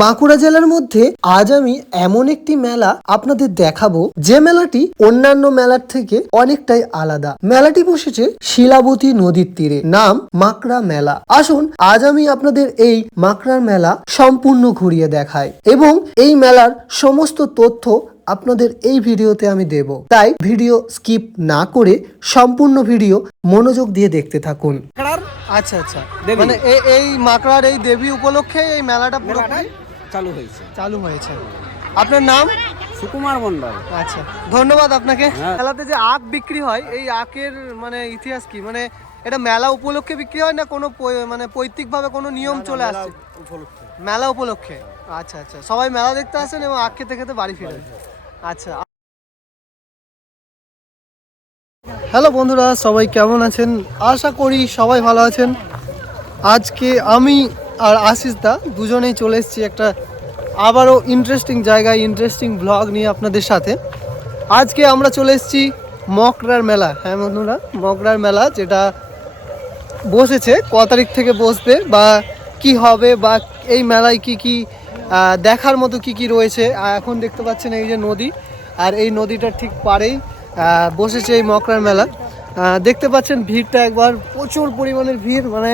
বাঁকুড়া জেলার মধ্যে আজ আমি এমন একটি মেলা আপনাদের দেখাবো যে মেলাটি অন্যান্য মেলার থেকে অনেকটাই আলাদা। মেলাটি বসেছে শিলাবতী নদীর তীরে, নাম মাকড়া মেলা। আসুন আজ আমি আপনাদের এই মাকড়ার মেলা সম্পূর্ণ ঘুরিয়ে দেখাই এবং এই মেলার সমস্ত তথ্য আপনাদের এই ভিডিওতে আমি দেব, তাই ভিডিও স্কিপ না করে সম্পূর্ণ ভিডিও মনোযোগ দিয়ে দেখতে থাকুন। আচ্ছা আচ্ছা, মানে এই মাকড়ার এই দেবী উপলক্ষে এই মেলাটা পুরোপুরি চালু হয়েছে। আপনার নাম? সুকুমার মন্ডল। আচ্ছা, ধন্যবাদ আপনাকে। মেলাতে যে আখ বিক্রি হয়, এই আখের মানে ইতিহাস কি? মানে এটা মেলা উপলক্ষে বিক্রি হয় না কোনো মানে পৈতৃক ভাবে কোনো নিয়ম চলে আসছে? মেলা উপলক্ষে। আচ্ছা আচ্ছা, সবাই মেলা দেখতে আসেন এবং আখ খেতে খেতে বাড়ি ফিরেন। আচ্ছা, হ্যালো বন্ধুরা, সবাই কেমন আছেন? আশা করি সবাই ভালো আছেন। আজকে আমি আর আশিস দা দুজনেই চলে এসেছি একটা আবারও ইন্টারেস্টিং জায়গায়, ইন্টারেস্টিং ব্লগ নিয়ে আপনাদের সাথে। আজকে আমরা চলে এসেছি মকড়ার মেলা। হ্যাঁ বন্ধুরা, মকড়ার মেলা যেটা বসেছে, ক তারিখ থেকে বসবে বা কি হবে বা এই মেলায় কি কি দেখার মতো কি কি রয়েছে। এখন দেখতে পাচ্ছেন এই যে নদী, আর এই নদীটার ঠিক পাড়েই বসেছে এই মকড়ার মেলা। দেখতে পাচ্ছেন ভিড়টা একবার, প্রচুর পরিমাণের ভিড়। মানে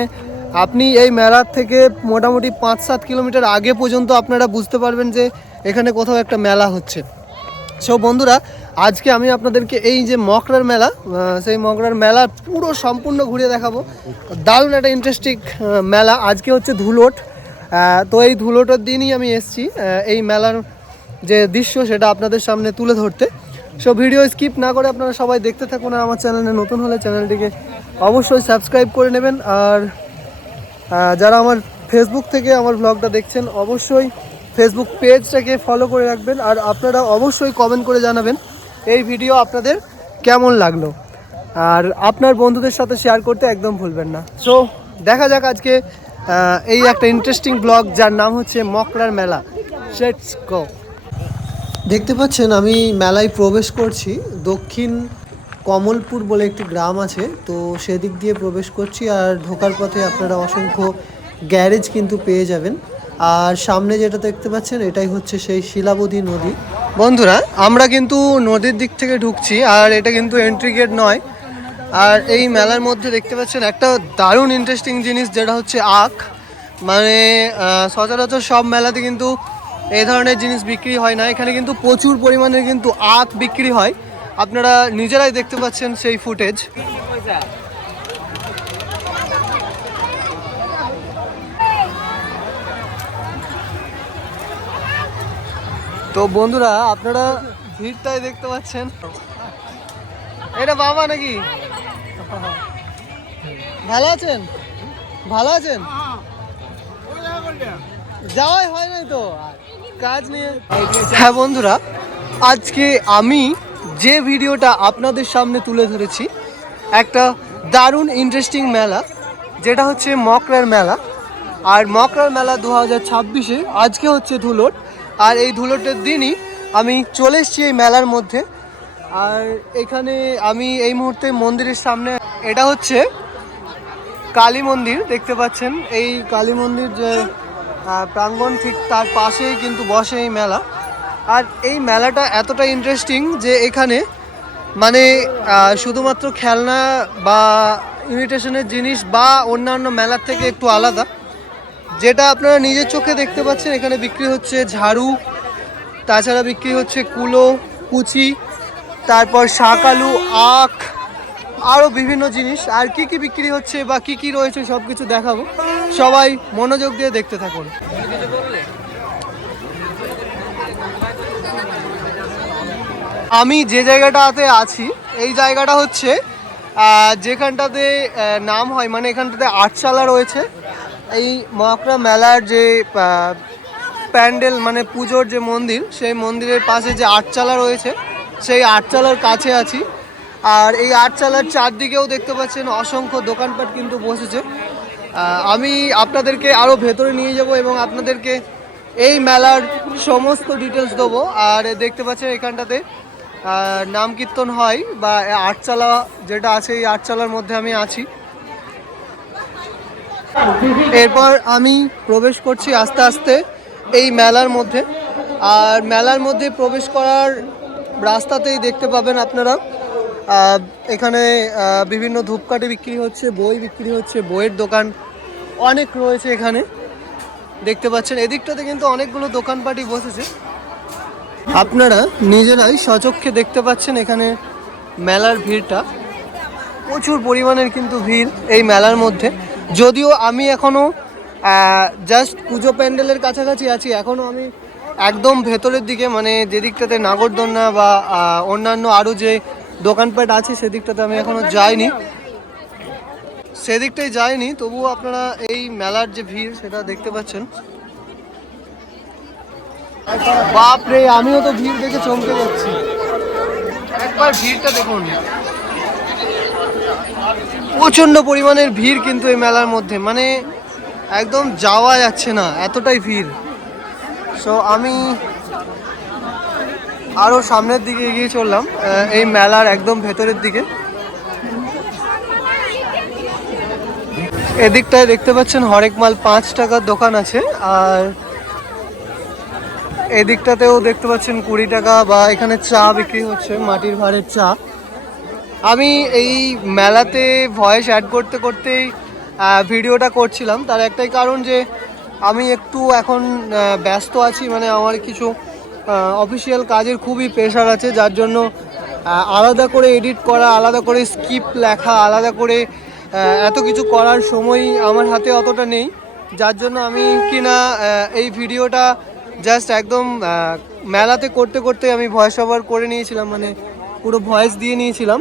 আপনি এই মেলার থেকে মোটামুটি 5-7 কিলোমিটার আগে পর্যন্ত আপনারা বুঝতে পারবেন যে এখানে কোথাও একটা মেলা হচ্ছে। সো বন্ধুরা, আজকে আমি আপনাদেরকে এই যে মকড়ার মেলা, সেই মকড়ার মেলা পুরো সম্পূর্ণ ঘুরিয়ে দেখাবো। দারুণ একটা ইন্টারেস্টিং মেলা। আজকে হচ্ছে ধুলোট, তো এই ধুলোটার দিনই আমি এসেছি এই মেলার যে দৃশ্য সেটা আপনাদের সামনে তুলে ধরতে। সো ভিডিও স্কিপ না করে আপনারা সবাই দেখতে থাকুন। আর আমার চ্যানেলে নতুন হলে চ্যানেলটিকে অবশ্যই সাবস্ক্রাইব করে নেবেন। আর যারা আমার ফেসবুক থেকে আমার ব্লগটা দেখছেন, অবশ্যই ফেসবুক পেজটাকে ফলো করে রাখবেন। আর আপনারা অবশ্যই কমেন্ট করে জানাবেন এই ভিডিও আপনাদের কেমন লাগলো, আর আপনার বন্ধুদের সাথে শেয়ার করতে একদম ভুলবেন না। সো দেখা যাক আজকে এই একটা ইন্টারেস্টিং ব্লগ যার নাম হচ্ছে মকড়ার মেলা। Let's go. দেখতে পাচ্ছেন আমি মেলায় প্রবেশ করছি। দক্ষিণ কমলপুর বলে একটি গ্রাম আছে, তো সেদিক দিয়ে প্রবেশ করছি। আর ঢোকার পথে আপনারা অসংখ্য গ্যারেজ কিন্তু পেয়ে যাবেন। আর সামনে যেটা দেখতে পাচ্ছেন এটাই হচ্ছে সেই শিলাবতী নদী। বন্ধুরা, আমরা কিন্তু নদীর দিক থেকে ঢুকছি, আর এটা কিন্তু এন্ট্রি গেট নয়। আর এই মেলার মধ্যে দেখতে পাচ্ছেন একটা দারুণ ইন্টারেস্টিং জিনিস, যেটা হচ্ছে আখ। মানে সচরাচর সব মেলাতে কিন্তু এই ধরনের জিনিস বিক্রি হয় না, এখানে কিন্তু প্রচুর পরিমাণে কিন্তু আখ বিক্রি হয়। আপনারা নিজেরাই দেখতে পাচ্ছেন সেই ফুটেজ। তো বন্ধুরা, আপনারা ভিড়টাই দেখতে পাচ্ছেন। এটা বাবা নাকি? ভালো আছেন? ভালো আছেন? যাওয়াই হয় নাই তো কাজ নিয়ে। হ্যাঁ বন্ধুরা, আজকে আমি যে ভিডিওটা আপনাদের সামনে তুলে ধরেছি একটা দারুণ ইন্টারেস্টিং মেলা, যেটা হচ্ছে মকড়ার মেলা। আর মকড়ার মেলা 2026-এ আজকে হচ্ছে ধুলোট, আর এই ধুলোটের দিনই আমি চলে এসেছি এই মেলার মধ্যে। আর এখানে আমি এই মুহূর্তে মন্দিরের সামনে, এটা হচ্ছে কালী মন্দির, দেখতে পাচ্ছেন এই কালী মন্দির যে প্রাঙ্গণ, ঠিক তার পাশেই কিন্তু বসে এই মেলা। আর এই মেলাটা এতটা ইন্টারেস্টিং যে এখানে মানে শুধুমাত্র খেলনা বা ইমিটেশনের জিনিস বা অন্যান্য মেলার থেকে একটু আলাদা। যেটা আপনারা নিজের চোখে দেখতে পাচ্ছেন, এখানে বিক্রি হচ্ছে ঝাড়ু, তাছাড়া বিক্রি হচ্ছে কুলো, কুচি, তারপর শাক আলু, আখ, আরও বিভিন্ন জিনিস। আর কি কি বিক্রি হচ্ছে বা কি কি রয়েছে সব কিছু দেখাবো, সবাই মনোযোগ দিয়ে দেখতে থাকুন। আমি যে জায়গাটাতে আছি এই জায়গাটা হচ্ছে যেখানটাতে নাম হয়, মানে এখানটাতে আটচালা রয়েছে। এই মকড়া মেলার যে প্যান্ডেল, মানে পুজোর যে মন্দির, সেই মন্দিরের পাশে যে আটচালা রয়েছে, সেই আটচালার কাছে আছি। আর এই আটচালার চারদিকেও দেখতে পাচ্ছেন অসংখ্য দোকানপাট কিন্তু বসেছে। আমি আপনাদেরকে আরও ভেতরে নিয়ে যাব এবং আপনাদেরকে এই মেলার সমস্ত ডিটেলস দেবো। আর দেখতে পাচ্ছেন এখানটাতে নাম কীর্তন হয় বা আটচালা যেটা আছে, এই আটচালার মধ্যে আমি আছি। এরপর আমি প্রবেশ করছি আস্তে আস্তে এই মেলার মধ্যে। আর মেলার মধ্যে প্রবেশ করার রাস্তাতেই দেখতে পাবেন আপনারা এখানে বিভিন্ন ধূপকাঠি বিক্রি হচ্ছে, বই বিক্রি হচ্ছে, বইয়ের দোকান অনেক রয়েছে এখানে দেখতে পাচ্ছেন। এদিকটাতে কিন্তু অনেকগুলো দোকানপাটি বসেছে, আপনারা নিজেরাই স্বচক্ষে দেখতে পাচ্ছেন এখানে মেলার ভিড়টা। প্রচুর পরিমাণের কিন্তু ভিড় এই মেলার মধ্যে। যদিও আমি এখনও জাস্ট পুজো প্যান্ডেলের কাছাকাছি আছি, এখনও আমি একদম ভেতরের দিকে, মানে যেদিকটাতে নাগরদোলনা বা অন্যান্য আরও যে দোকানপাট আছে সেদিকটাতে আমি এখনও যাইনি, সেদিকটাই যাইনি। তবুও আপনারা এই মেলার যে ভিড় সেটা দেখতে পাচ্ছেন। বাপরে, আমিও তো ভিড় দেখে চমকে যাচ্ছি। একবার ভিড়টা দেখুন, প্রচণ্ড পরিমাণের ভিড় কিন্তু এই মেলার মধ্যে, মানে একদম যাওয়া যাচ্ছে না, এতটাই ভিড়। সো আমি আরও সামনের দিকে এগিয়ে চললাম এই মেলার একদম ভেতরের দিকে। এদিকটায় দেখতে পাচ্ছেন হরেক মাল 5 টাকার দোকান আছে, আর এদিকটাতেও দেখতে পাচ্ছেন 20 টাকা, বা এখানে চা বিক্রি হচ্ছে, মাটির ভাঁড়ের চা। আমি এই মেলাতে ভয়েস অ্যাড করতে করতেই ভিডিওটা করছিলাম, তার একটাই কারণ যে আমি একটু এখন ব্যস্ত আছি, মানে আমার কিছু অফিসিয়াল কাজের খুবই প্রেশার আছে, যার জন্য আলাদা করে এডিট করা, আলাদা করে স্ক্রিপ্ট লেখা, আলাদা করে এত কিছু করার সময় আমার হাতে অতটা নেই, যার জন্য আমি কিনা এই ভিডিওটা জাস্ট একদম মেলাতে করতে করতে আমি ভয়েস ওভার করে নিয়েছিলাম, মানে পুরো ভয়েস দিয়ে নিয়েছিলাম।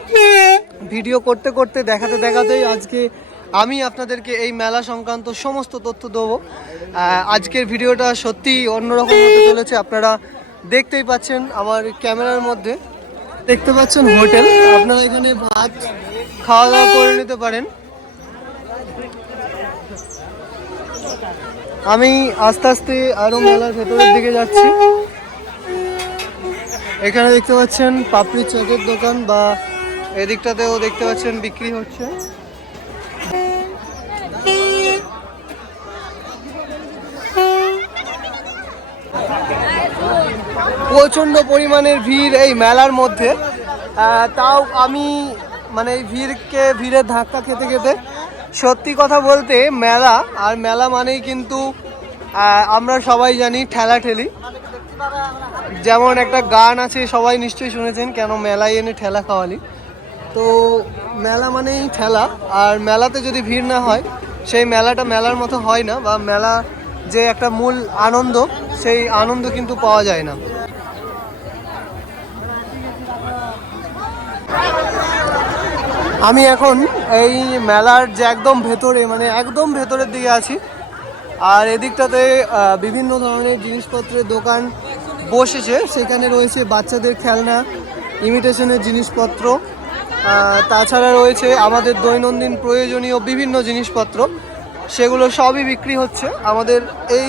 ভিডিও করতে করতে দেখাতে দেখাতেই আজকে আমি আপনাদেরকে এই মেলা সংক্রান্ত সমস্ত তথ্য দেবো। আজকের ভিডিওটা সত্যিই অন্যরকম হতে চলেছে, আপনারা দেখতেই পাচ্ছেন আমার ক্যামেরার মধ্যে। দেখতে পাচ্ছেন হোটেল, আপনারা এখানে ভাত খাওয়া দাওয়া করে নিতে পারেন। আমি আস্তে আস্তে আরও মেলার ভেতরের দিকে যাচ্ছি। এখানে দেখতে পাচ্ছেন পাপড়ি চাটের দোকান, বা এদিকটাতেও দেখতে পাচ্ছেন বিক্রি হচ্ছে। প্রচণ্ড পরিমাণের ভিড় এই মেলার মধ্যে, তাও আমি মানে এই ভিড়ের ধাক্কা খেতে খেতে, সত্যি কথা বলতে মেলা আর মেলা মানেই কিন্তু আমরা সবাই জানি ঠেলাঠেলি। যেমন একটা গান আছে, সবাই নিশ্চয়ই শুনেছেন, কেন মেলায় এনে ঠেলা খাওয়ালি। তো মেলা মানেই ঠেলা, আর মেলাতে যদি ভিড় না হয় সেই মেলাটা মেলার মতো হয় না, বা মেলা যে একটা মূল আনন্দ, সেই আনন্দ কিন্তু পাওয়া যায় না। আমি এখন এই মেলার যে একদম ভেতরে, মানে একদম ভেতরের দিকে আছি, আর এদিকটাতে বিভিন্ন ধরনের জিনিসপত্রের দোকান বসেছে। সেখানে রয়েছে বাচ্চাদের খেলনা, ইমিটেশনের জিনিসপত্র, তাছাড়া রয়েছে আমাদের দৈনন্দিন প্রয়োজনীয় বিভিন্ন জিনিসপত্র, সেগুলো সবই বিক্রি হচ্ছে আমাদের এই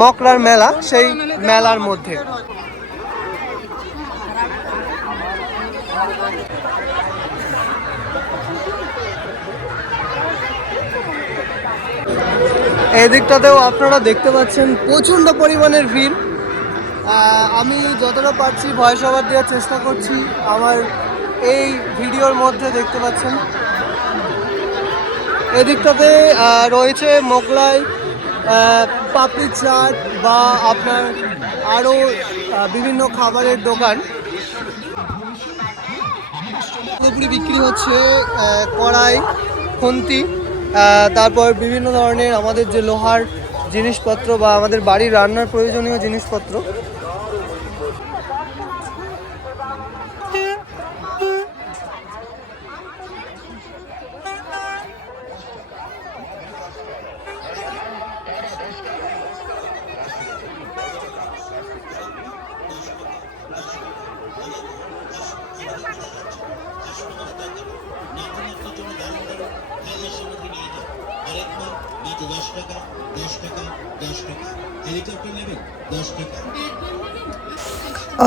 মকলার মেলা, সেই মেলার মধ্যে। এই দিকটাতেও আপনারা দেখতে পাচ্ছেন প্রচণ্ড পরিমাণের ভিড়। আমি যতটা পারছি ভয়েস ওভার দেওয়ার চেষ্টা করছি আমার এই ভিডিওর মধ্যে, দেখতে পাচ্ছেন। এদিকটাতে রয়েছে মোগলাই, পাপড়ি চাট, বা আপনার আরও বিভিন্ন খাবারের দোকান। পুরোপুরি বিক্রি হচ্ছে কড়াই, খুন্তি, তারপর বিভিন্ন ধরনের আমাদের যে লোহার জিনিসপত্র, বা আমাদের বাড়ির রান্নার প্রয়োজনীয় জিনিসপত্র।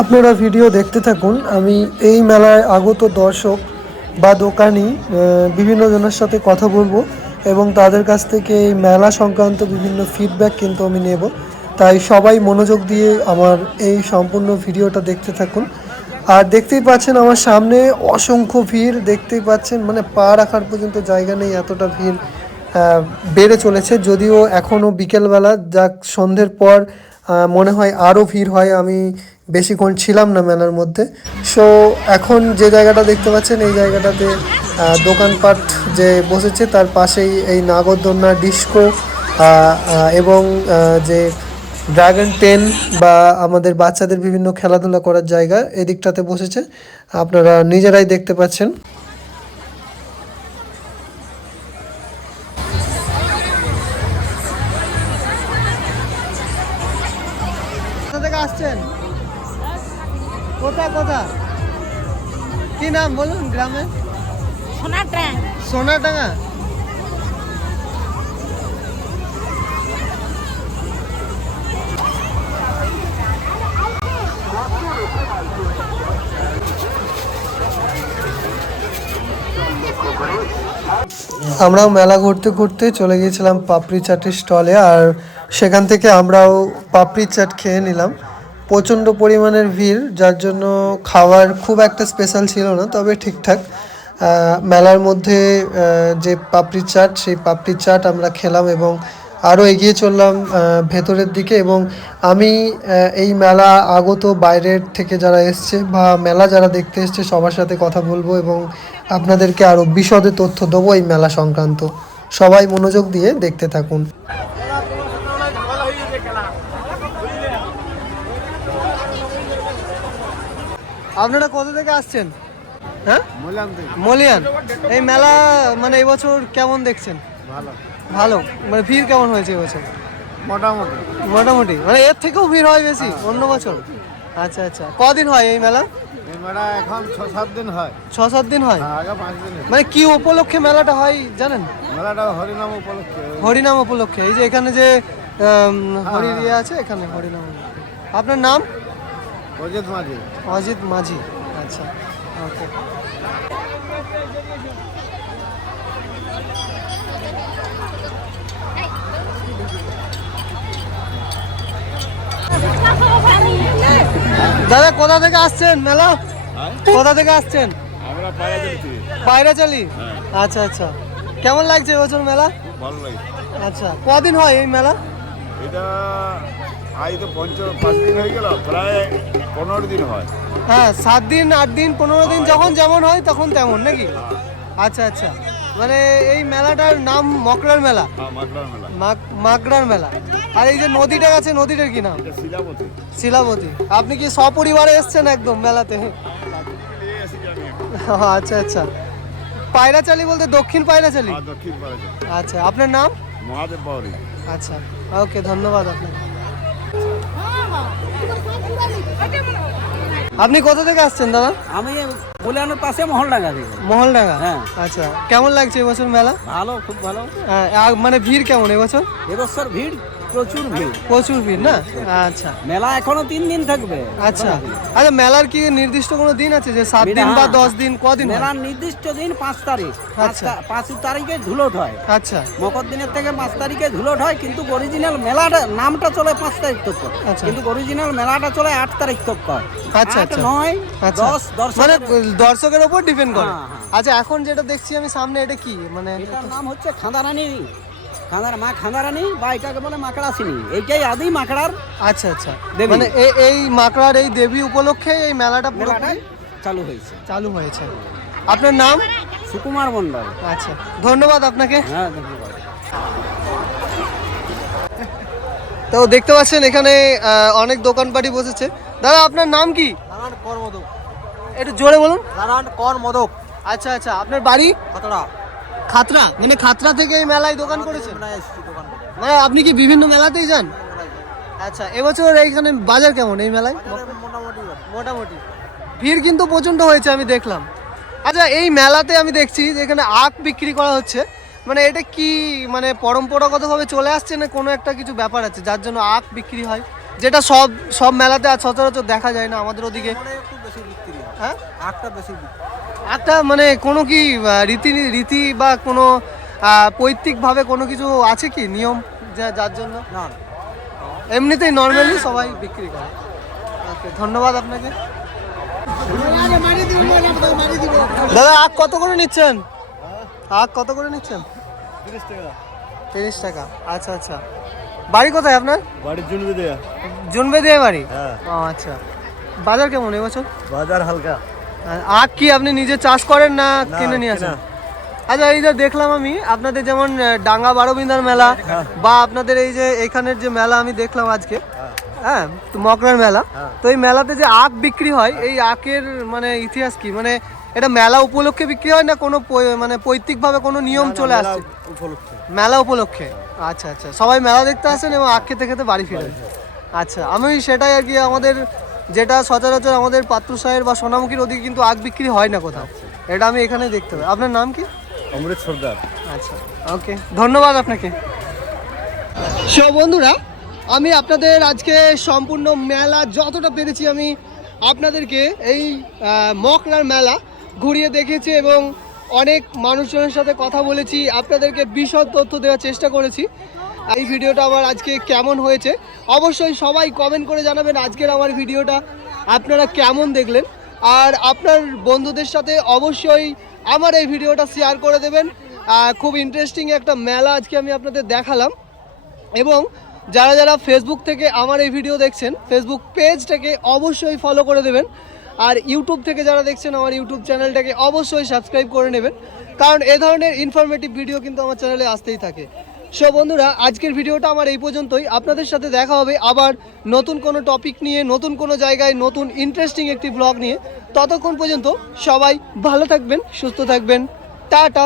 আপনারা ভিডিও দেখতে থাকুন। আমি এই মেলায় আগত দর্শক বা দোকানি বিভিন্ন জনের সাথে কথা বলবো, এবং তাদের কাছ থেকে এই মেলা সংক্রান্ত বিভিন্ন ফিডব্যাক কিন্তু আমি নেব। তাই সবাই মনোযোগ দিয়ে আমার এই সম্পূর্ণ ভিডিওটা দেখতে থাকুন। আর দেখতেই পাচ্ছেন আমার সামনে অসংখ্য ভিড়, দেখতেই পাচ্ছেন মানে পা রাখার পর্যন্ত জায়গা নেই, এতটা ভিড় বেড়ে চলেছে। যদিও এখনও বিকেলবেলা, যাক সন্ধ্যের পর মনে হয় আরও ভিড় হয়। আমি বেশিক্ষণ ছিলাম না মেলার মধ্যে। সো এখন যে জায়গাটা দেখতে পাচ্ছেন এই জায়গাটাতে দোকানপাট যে বসেছে তার পাশেই এই নাগরদোলনা, ডিস্কো এবং যে ড্রাগন টেন বা আমাদের বাচ্চাদের বিভিন্ন খেলাধুলা করার জায়গা এদিকটাতে বসেছে, আপনারা নিজেরাই দেখতে পাচ্ছেন। কোথা থেকে আসছেন? কোথা কি নাম বলুন গ্রামের? সোনাডাঙ্গা। আমরাও মেলা ঘুরতে ঘুরতে চলে গিয়েছিলাম পাপড়ি চাটের স্টলে, আর সেখান থেকে আমরাও পাপড়ি চাট খেয়ে নিলাম। প্রচণ্ড পরিমাণের ভিড়, যার জন্য খাওয়ার খুব একটা স্পেশাল ছিল না, তবে ঠিকঠাক। মেলার মধ্যে যে পাপড়ি চাট, সেই পাপড়ি চাট আমরা খেলাম এবং আরও এগিয়ে চললাম ভেতরের দিকে। এবং আমি এই মেলা আগত বাইরের থেকে যারা এসছে বা মেলা যারা দেখতে এসছে সবার সাথে কথা বলবো এবং আপনাদেরকে আরও বিশদে তথ্য দেবো এই মেলা সংক্রান্ত। সবাই মনোযোগ দিয়ে দেখতে থাকুন। আপনারা কোথা থেকে আসছেন? হ্যাঁ, মলিয়ান। এই মেলা মানে এবছর কেমন দেখছেন? ভালো। মানে ভিড় কেমন হয়েছে এবছর? মোটামুটি মানে এর থেকেও ভিড় হয় বেশি অন্য বছর? আচ্ছা আচ্ছা, কদিন হয় এই মেলা? এখন 6-7 দিন হয়। 6-7 দিন হয়? আগে 5 দিন। মানে কি উপলক্ষে মেলাটা হয় জানেন? মেলাটা হরিনাম উপলক্ষে। হরিনাম উপলক্ষে। এই যে এখানে যে হরি ইয়ে আছে, এখানে হরিনাম। আপনার নাম? অজিত মাঝি। অজিত মাঝি, আচ্ছা ওকে। দাদা কোথা থেকে আসছেন মেলা? কোথা থেকে আসছেন? আমরা পায়রাচালি। আচ্ছা আচ্ছা, কেমন লাগছে এবছর মেলা? ভালো লাগে। আচ্ছা, কদিন হয় এই মেলা? এটা আজ তো 5 দিন হয়ে গেল, প্রায় 15 দিন হয়। হ্যাঁ, 7 দিন 8 দিন 15 দিন যখন যেমন হয় তখন তেমন নাকি? আচ্ছা আচ্ছা, মানে এই মেলাটার নাম মকরার মেলা। মাগড়ার মেলা। মাগড়ার মেলা। আর এই যে নদীটা আছে, নদীটার কি নাম? শিলাবতী। শিলাবতী। আপনি কি সপরিবারে এসছেন একদম মেলাতে? আচ্ছা আচ্ছা, পায়রাচালি বলতে দক্ষিণ পায়রাচালি? দক্ষিণ পায়রাচালি। আচ্ছা, আপনার নাম? মহাদেব বাউরি। আচ্ছা ওকে, ধন্যবাদ আপনাকে। আপনি কোথা থেকে আসছেন দাদা? আমি মলিয়ানের পাশে মহলডাঙ্গা থেকে। মহলডাঙ্গা। হ্যাঁ। আচ্ছা, কেমন লাগছে এবছর মেলা? ভালো, খুব ভালো। মানে ভিড় কেমন এবছর? এবছর ভিড় প্রচুর ভিড়। প্রচুর ভিড় না? আচ্ছা। মেলা এখনো 3 দিন থাকবে। আচ্ছা আচ্ছা, মেলার কি নির্দিষ্ট কোনো দিন আছে যে 7 দিন বা 10 দিন, কদিন? মেলার নির্দিষ্ট দিন 5 তারিখ। আচ্ছা। 5 তারিখে ধুলট হয়। আচ্ছা। মকর দিনের থেকে 5 তারিখে ধুলট হয়, কিন্তু অরিজিনাল মেলাটা নামটা চলে 5 তারিখ তক। আচ্ছা। কিন্তু অরিজিনাল মেলাটা চলে 8 তারিখ তক। আচ্ছা আচ্ছা, 9 আচ্ছা। 10 মানে দর্শকের উপর ডিপেন্ড করে। হ্যাঁ, হ্যাঁ। আচ্ছা, এখন যেটা দেখছি আমি সামনে, এটা কি মানে? এটার নাম হচ্ছে খাঁদারানী। মা খাঁদারানী বা এটাকে বলে মাকড়াসিনী। এইটাই আদি মাকড়ার। আচ্ছা আচ্ছা, দেবী। মানে এই মাকড়ার এই দেবী উপলক্ষে এই মেলাটা পুরোপুরি চালু হয়েছে। আপনার নাম? সুকুমার মণ্ডল। আচ্ছা, ধন্যবাদ আপনাকে। হ্যাঁ, ধন্যবাদ। তো দেখতে পাচ্ছেন এখানে অনেক দোকানপাটি বসেছে। দাদা আপনার নাম কি? নারায়ণ কর মোদক। একটু জোরে বলুন। নারায়ণ কর মোদক। আচ্ছা আচ্ছা, আপনার বাড়ি? কতটা? খাতড়া। মানে খাতড়া থেকে এই মেলায় দোকান করেছেন? এসেছি দোকান করতে। মানে আপনি কি বিভিন্ন মেলাতেই যান? আচ্ছা, এবছর এইখানে বাজার কেমন এই মেলায়? মোটামুটি মোটামুটি। ভিড় কিন্তু প্রচণ্ড হয়েছে আমি দেখলাম। আচ্ছা, এই মেলাতে আমি দেখছি যে এখানে আখ বিক্রি করা হচ্ছে, মানে এটা কি মানে পরম্পরাগতভাবে চলে আসছে না কোনো একটা কিছু ব্যাপার আছে যার জন্য আখ বিক্রি হয়, যেটা সব মেলাতে আর সচরাচর দেখা যায় না আমাদের ওদিকে? একটু বেশি বিক্রি হয়। হ্যাঁ, আখটা বেশি বিক্রি। আখটা মানে কোনো কি রীতি বা কোনো পৈতৃকভাবে কোনো কিছু আছে কি নিয়ম যার জন্য? না, এমনিতেই নর্মালি সবাই বিক্রি করে। ওকে, ধন্যবাদ আপনাকে। দাদা আখ কত করে নিচ্ছেন? আখ কত করে নিচ্ছেন? 30 টাকা। আচ্ছা আচ্ছা, বাড়ি কোথায় আপনার? বাড়ির জন্য দেয়া। জুনবে দিয়ে বাড়ি? হ্যাঁ। ও আচ্ছা, বাজার কেমন এবছর? বাজার হালকা। আখ কি আপনি নিজে চাষ করেন না না, কিনে নিয়ে আসেন? কেনা। আচ্ছা, এই যে দেখলাম আমি আপনাদের যেমন ডাঙ্গা বারোবিন্দার মেলা বা আপনাদের এই যে এখানের যে মেলা আমি দেখলাম আজকে, হ্যাঁ তো মকরার মেলা, তো এই মেলাতে যে আখ বিক্রি হয়, এই আখের মানে ইতিহাস কি? মানে এটা মেলা উপলক্ষে বিক্রি হয় না কোনো মানে পৈতৃকভাবে কোনো নিয়ম চলে আসছে? উপলক্ষে। মেলা উপলক্ষে। আচ্ছা আচ্ছা, সবাই মেলা দেখতে আসেন এবং আখ খেতে খেতে বাড়ি ফিরেন। আচ্ছা, আমি সেটাই আর কি, আমাদের যেটা সচরাচর আমাদের পাত্রসাহের বা সোনামুখীর ওদিকে কিন্তু আখ বিক্রি হয় না কোথাও, এটা আমি এখানে দেখতে পাই। আপনার নাম কি? অমৃত সর্দার। আচ্ছা, ওকে, ধন্যবাদ আপনাকে। সব বন্ধুরা, আমি আপনাদের আজকে সম্পূর্ণ মেলা যতটা পেরেছি আমি আপনাদেরকে এই মকরার মেলা ঘুরিয়ে দেখেছি এবং অনেক মানুষজনের সাথে কথা বলেছি, আপনাদেরকে বিশদ তথ্য দেওয়ার চেষ্টা করেছি। এই ভিডিওটা আমার আজকে কেমন হয়েছে অবশ্যই সবাই কমেন্ট করে জানাবেন। আজকের আমার ভিডিওটা আপনারা কেমন দেখলেন, আর আপনার বন্ধুদের সাথে অবশ্যই আমার এই ভিডিওটা শেয়ার করে দেবেন। খুব ইন্টারেস্টিং একটা মেলা আজকে আমি আপনাদের দেখালাম, এবং যারা যারা ফেসবুক থেকে আমার এই ভিডিও দেখছেন ফেসবুক পেজটাকে অবশ্যই ফলো করে দেবেন, আর ইউটিউব থেকে যারা দেখছেন আমার ইউটিউব চ্যানেলটাকে অবশ্যই সাবস্ক্রাইব করে নেবেন, কারণ এ ধরনের ইনফরমেটিভ ভিডিও কিন্তু আমার চ্যানেলে আসতেই থাকে। সো বন্ধুরা, আজকের ভিডিওটা আমার এই পর্যন্তই। আপনাদের সাথে দেখা হবে আবার নতুন কোনো টপিক নিয়ে, নতুন কোনো জায়গায়, নতুন ইন্টারেস্টিং একটি ব্লগ নিয়ে। ততক্ষণ পর্যন্ত সবাই ভালো থাকবেন, সুস্থ থাকবেন। টাটা।